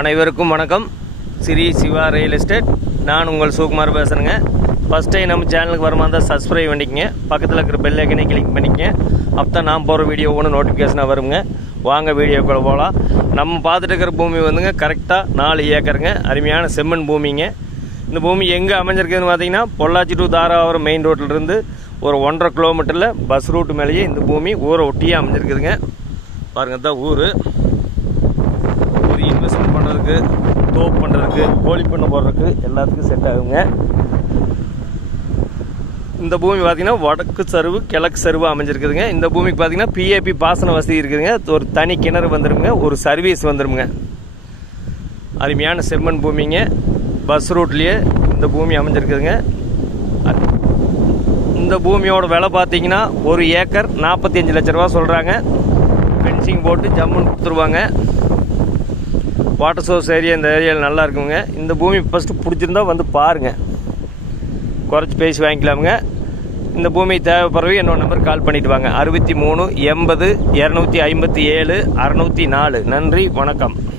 அனைவருக்கும் வணக்கம். Sri Siva real estate. நான் உங்கள் சுகுமார் பேசுகிறேங்க. ஃபஸ்ட் டைம் நம்ம சேனலுக்கு வரமா இருந்தால் சப்ஸ்கிரைப் பண்ணிக்கங்க. பக்கத்தில் இருக்கிற பெல் ஐக்கனை கிளிக் பண்ணிக்கங்க. அப்போ தான் நான் போகிற வீடியோ ஒன்று நோட்டிஃபிகேஷனாக வருங்க. வாங்க வீடியோக்குள்ளே போகலாம். நம்ம பார்த்துட்டு இருக்கிற பூமி வந்துங்க கரெக்டாக 4 ஏக்கருங்க. அருமையான செம்மண் பூமிங்க. இந்த பூமி எங்கே அமைஞ்சிருக்குதுன்னு பார்த்தீங்கன்னா பொள்ளாச்சி டு தாராபுரம் மெயின் ரோட்டிலிருந்து ஒரு 1.5 கிலோமீட்டரில் பஸ் ரூட்டு மேலேயே இந்த பூமி ஊரை ஒட்டியே அமைஞ்சிருக்குதுங்க. பாருங்கள் தான் ஊர் இன்வெஸ்ட்மெண்ட் பண்ணுறதுக்கு, தோப்பு பண்ணுறதுக்கு, கோழி பண்ணை போடுறதுக்கு எல்லாத்துக்கும் செட் ஆகுங்க. இந்த பூமி பார்த்திங்கன்னா வடக்கு சருவு கிழக்கு சருவு அமைஞ்சிருக்குதுங்க. இந்த பூமிக்கு பார்த்திங்கன்னா பிஏபி பாசன வசதி இருக்குதுங்க. ஒரு தனி கிணறு வந்துடுங்க, ஒரு சர்வீஸ் வந்துடுங்க. அருமையான செம்மண் பூமிங்க. பஸ் ரூட்லேயே இந்த பூமி அமைஞ்சிருக்குதுங்க. இந்த பூமியோட விலை பார்த்திங்கன்னா 1 ஏக்கர் 45 லட்ச ரூபா சொல்கிறாங்க. ஃபென்சிங் போட்டு ஜம்முன்னு கொடுத்துருவாங்க. வாட்டர் சோர்ஸ் ஏரியா இந்த ஏரியாவில் நல்லா இருக்குங்க. இந்த பூமி ஃபஸ்ட்டு பிடிச்சிருந்தா வந்து பாருங்கள், குறைச்சி பேசி வாங்கிக்கலாமுங்க. இந்த பூமி தேவைப்படுறவை என்னோட நம்பர் கால் பண்ணிவிட்டு வாங்க. 63 80 257 604. நன்றி, வணக்கம்.